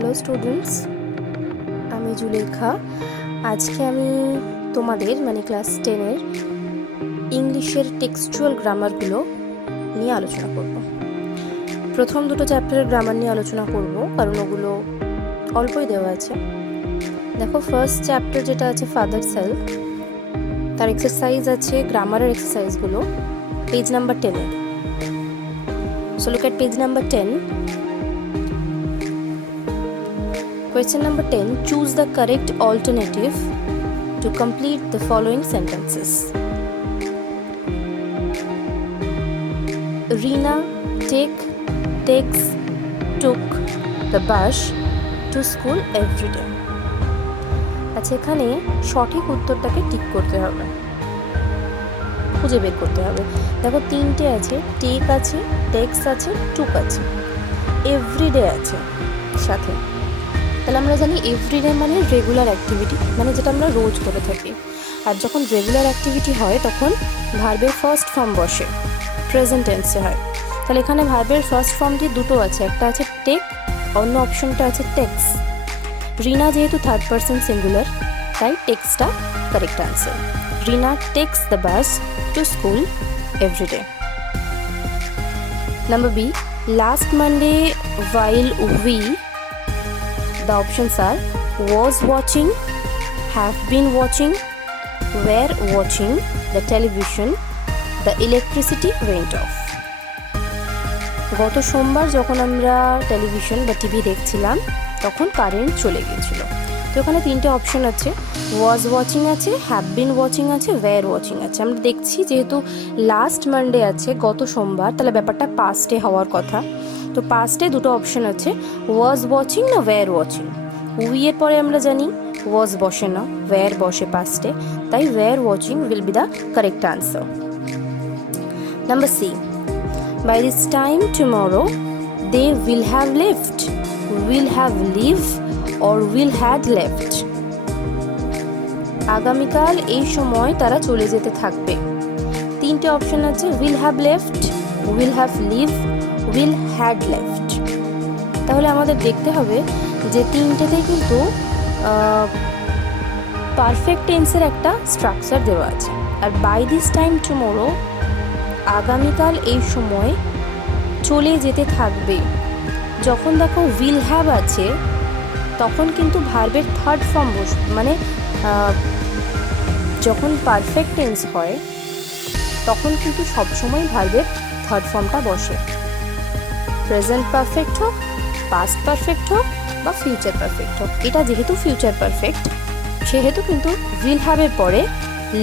Hello students, আমি জুলেখা। আজকে আমি তোমাদের ক্লাস 10-এর ইংলিশের টেক্সচুয়াল গ্রামারগুলো নিয়ে আলোচনা করব। প্রথম দুটো চ্যাপ্টারের গ্রামার নিয়ে আলোচনা করব, কারণ ওগুলো অল্পই দেওয়া আছে। দেখো, ফার্স্ট চ্যাপ্টার যেটা আছে ফাদার সেলফ, তার এক্সারসাইজ আছে, গ্রামারের এক্সারসাইজগুলো পেজ নাম্বার 10-এ। So look at page number 10. Question number 10. Choose the correct alternative to complete the following sentences. Reena takes took the bus to school every day. আচ্ছা, এখানে সঠিক উত্তরটাকে টিক করতে হবে, খুঁজে বের করতে হবে। দেখো, তিনটে আছে, টেক আছে, টেক্স আছে, টুক আছে, এভরিডে আছে সাথে। তাহলে আমরা জানি এভরিডে মানে রেগুলার অ্যাক্টিভিটি, মানে যেটা আমরা রোজ করে থাকি। আর যখন রেগুলার অ্যাক্টিভিটি হয় তখন ভার্বের ফার্স্ট ফর্ম বসে, প্রেজেন্ট টেন্সে হয়। তাহলে এখানে ভার্বের ফার্স্ট ফর্মটি দুটো আছে, একটা আছে টেক, অন্য অপশনটা আছে টেক্স। রিনা যেহেতু থার্ড পারসন সিঙ্গুলার, তাই টেক্সটা correct answer. Rina takes the bus to school every day. Number B, last Monday while we, the options are was watching, have been watching, were watching the television, the electricity went off. গত সোমবার যখন আমরা television বা TV দেখছিলাম তখন current চলে গিয়েছিল। তো ওখানে তিনটে অপশন আছে, ওয়াজ ওয়াচিং আছে, হ্যাভ বিন ওয়াচিং আছে, ওয়্যার ওয়াচিং আছে। আমরা দেখছি যেহেতু লাস্ট মানডে আছে, গত সোমবার, তাহলে ব্যাপারটা পাস্টে হওয়ার কথা। তো পাস্টে দুটো অপশন আছে, ওয়াজ ওয়াচিং না ওয়্যার ওয়াচিং। উই এর পরে আমরা জানি ওয়াজ বসে না, ওয়্যার বসে পাস্টে, তাই were watching will be the correct answer. Number C, by this time tomorrow they will have left, will have leave or will had left. আগামীকাল এই সময় তারা চলে যেতে থাকবে। তিনটে অপশন আছে, will have left, will have leave, will had left. তাহলে আমাদের দেখতে হবে যে তিনটেতেই কিন্তু পারফেক্ট টেন্সের একটা স্ট্রাকচার দেওয়া আছে। আর বাই দিস টাইম টুমরো, আগামীকাল এই সময় চলে যেতে থাকবে। যখন দেখো উইল হ্যাভ আছে তখন কিন্তু ভার্বের থার্ড ফর্ম বসবে, মানে যখন পারফেক্ট টেন্স হয় তখন কিন্তু সবসময় ভার্বের থার্ড ফর্মটা বসে। প্রেজেন্ট পারফেক্ট হোক, পাস্ট পারফেক্ট হোক বা ফিউচার পারফেক্ট হোক। এটা যেহেতু ফিউচার পারফেক্ট, সেহেতু কিন্তু উইল হ্যাভের পরে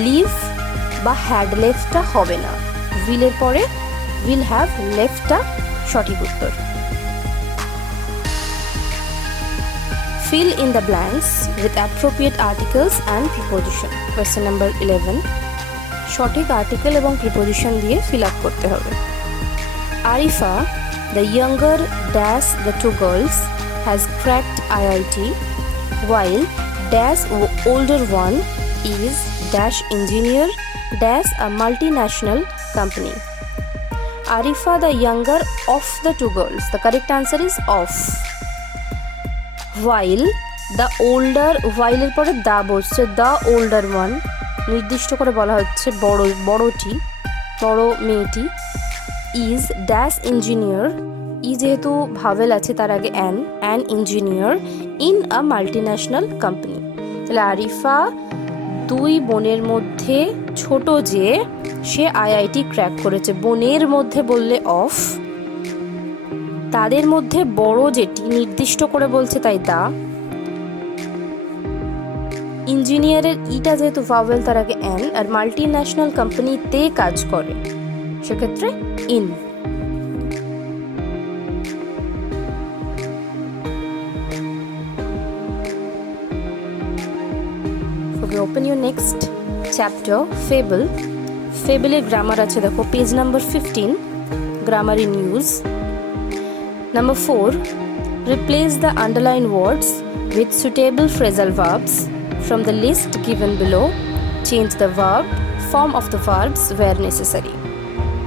লিভ বা হ্যাড লেফটটা হবে না, উইলের পরে উইল হ্যাভ লেফটটা সঠিক উত্তর। Fill in the blanks with appropriate articles and preposition. Question number 11. সঠিক আর্টিকেল এবং প্রিপোজিশন দিয়ে ফিল আপ করতে হবে। Arifa, the younger dash the two girls, has cracked IIT, while dash older one is dash engineer dash a multinational company. Arifa, the younger of the two girls. The correct answer is of. While the older, while এর পরে দা বসছে, the older one নির্দিষ্ট করে বলা হচ্ছে বড়টি, বড় মেয়েটি, is dash engineer, ই যেহেতু ভাওয়েল আছে তার আগে an engineer in a multinational company. তাহলে আরিফা দুই বোনের মধ্যে ছোট যে, সে আইআইটি ক্র্যাক করেছে। বোনের মধ্যে বললে অফ, তাদের মধ্যে বড় যেটি নির্দিষ্ট করে বলছে তাই দা। ইঞ্জিনিয়ারের ইটা যেহেতু ভাওয়েল তার আগে অ্যান, আর মাল্টি ন্যাশনাল কোম্পানিতে কাজ করে সেক্ষেত্রে ইন। Okay, open your next chapter fable. ফেবলের গ্রামার আছে, দেখো page number 15, grammar in use. Number 4, replace the underlined words with suitable phrasal verbs from the list given below. Change the verb form of the verbs where necessary.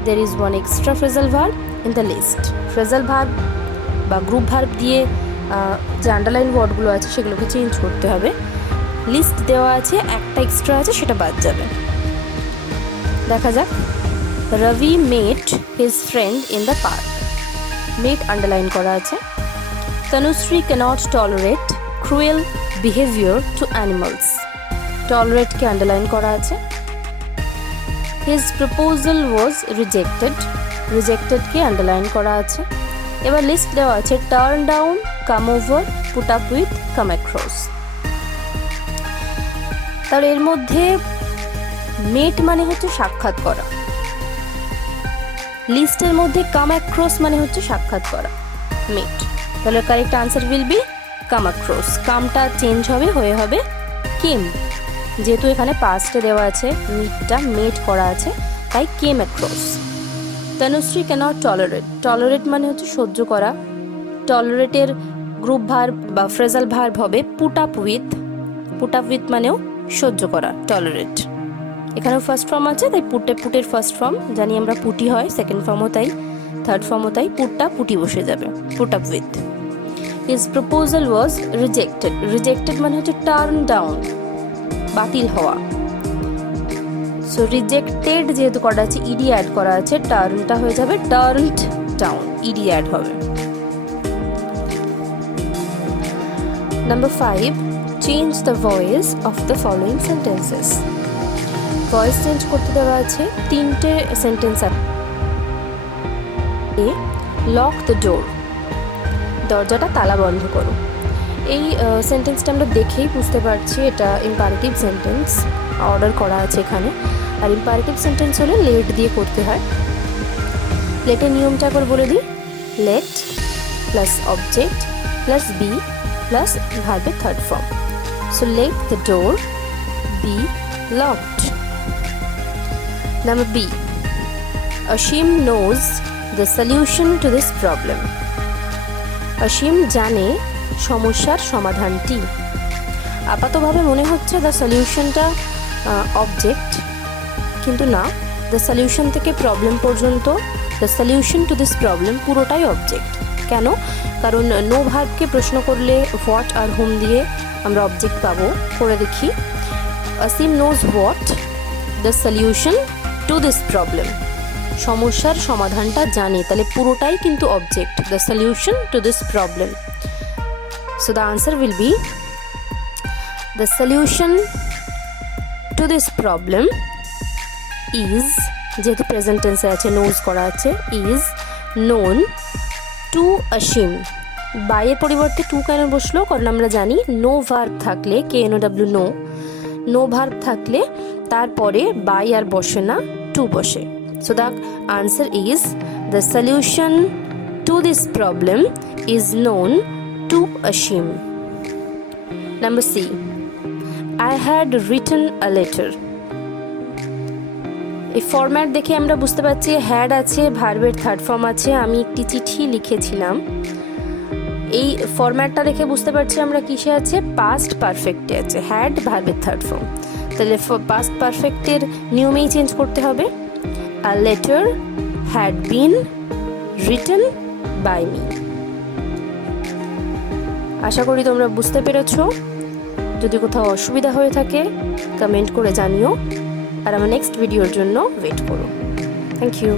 There is one extra phrasal verb in the list. Phrasal verb বা group verb দিয়ে যে underline ওয়ার্ডগুলো আছে সেগুলোকে change করতে হবে। List দেওয়া আছে, একটা এক্সট্রা আছে, সেটা বাদ যাবে। দেখা যাক। Rabi met his friend in the park. Met underline করা আছে। Tanushree cannot tolerate cruel behaviour to animals. টলারেটকে আন্ডারলাইন করা আছে। His proposal was rejected. রিজেক্টেডকে আন্ডারলাইন করা আছে। এবার লিস্ট দেওয়া আছে, turn down, come over, put up with, come across. তাহলে এর মধ্যে মেট মানে হচ্ছে সাক্ষাৎ করা, লিস্টের মধ্যে কাম অ্যাক্রস মানে হচ্ছে সাক্ষাৎ করা, মেট। তাহলে correct answer will be come across. কামটা চেঞ্জ হবে, হয়ে হবে কেম, যেহেতু এখানে পাস্টে দেওয়া আছে, মিটটা মেট করা আছে, তাই came across. Tanushree cannot tolerate. Tolerate মানে হচ্ছে সহ্য করা। টলারেটের গ্রুপ ভার্ব বা ফ্রেজাল ভার্ব হবে put up with. Put up with মানেও সহ্য করা, টলারেট। এখানেও ফার্স্ট ফর্ম আছে, তাই পুটের ফার্স্ট ফর্ম জানি আমরা পুটি হয়, সেকেন্ড ফর্মও তাই, থার্ড ফর্মও তাই, পুটটা পুটি বসে যাবে, put up with. His proposal was rejected. Rejected মানে হচ্ছে টার্ন ডাউন, বাতিল হওয়া। সো রিজেক্টেড যেহেতু করা আছে, ইডি অ্যাড করা আছে, টার্নটা হয়ে যাবে টার্নড ডাউন, ইডি অ্যাড হবে। Number 5, change the voice of the following sentences. Voice change করতে দেওয়া আছে, 3টে সেন্টেন্স আছে। লক দ্য ডোর, দরজাটা তালা বন্ধ করো। এই সেন্টেন্সটা আমরা দেখেই বুঝতে পারছি এটা ইম্পারেটিভ সেন্টেন্স, অর্ডার করা আছে এখানে। আর ইম্পারেটিভ সেন্টেন্স হলে লেট দিয়ে করতে হয়। লেটের নিয়মটা একবার বলে দিই, let plus object plus be plus ভার্বের third form. So let the door be locked. Number B, Ashim knows the solution to this problem. Ashim জানে সমস্যার সমাধানটি। আপাতভাবে মনে হচ্ছে দ্য সলিউশনটা অবজেক্ট, কিন্তু না, দ্য সলিউশন থেকে প্রবলেম পর্যন্ত, the solution to this problem পুরোটাই অবজেক্ট। কেন? কারণ নো ভার্বকে প্রশ্ন করলে হোয়াট আর হোম দিয়ে আমরা অবজেক্ট পাবো। করে দেখি, Ashim knows what the solution to this problem. সমস্যার সমাধানটা জানে, তাহলে পুরোটাই কিন্তু object, the solution to this problem. So the answer will be the solution to this problem is, যেহেতু প্রেজেন্ট টেন্সে আছে, নোজ করা আছে, is known to অসীম। বাইয়ের পরিবর্তে টু কেন বসলো? কারণ আমরা জানি নো ভার্ব থাকলে, KNOW নো, নো ভার্ব থাকলে তারপরে বাই আর বসে না, টু বসে। So the answer is the solution to this problem is known to Asim. Number C, I had written a letter. এই ফরম্যাট দেখে আমরা বুঝতে পারছি হ্যাড আছে, ভার্বের থার্ড ফর্ম আছে, আমি একটি চিঠি লিখেছিলাম। এই ফরম্যাটটা দেখে বুঝতে পারছি আমরা কিসে আছে, পাস্ট পারফেক্টে আছে, হ্যাড ভার্বের থার্ড ফর্ম। তাহলে পাস্ট পারফেক্টের নিয়মেই চেঞ্জ করতে হবে। A letter had been written by me. আশা করি তোমরা বুঝতে পেরেছো। যদি কোথাও অসুবিধা হয়ে থাকে কমেন্ট করে জানিও, আর আমার নেক্সট ভিডিওর জন্য ওয়েট করো। Thank you.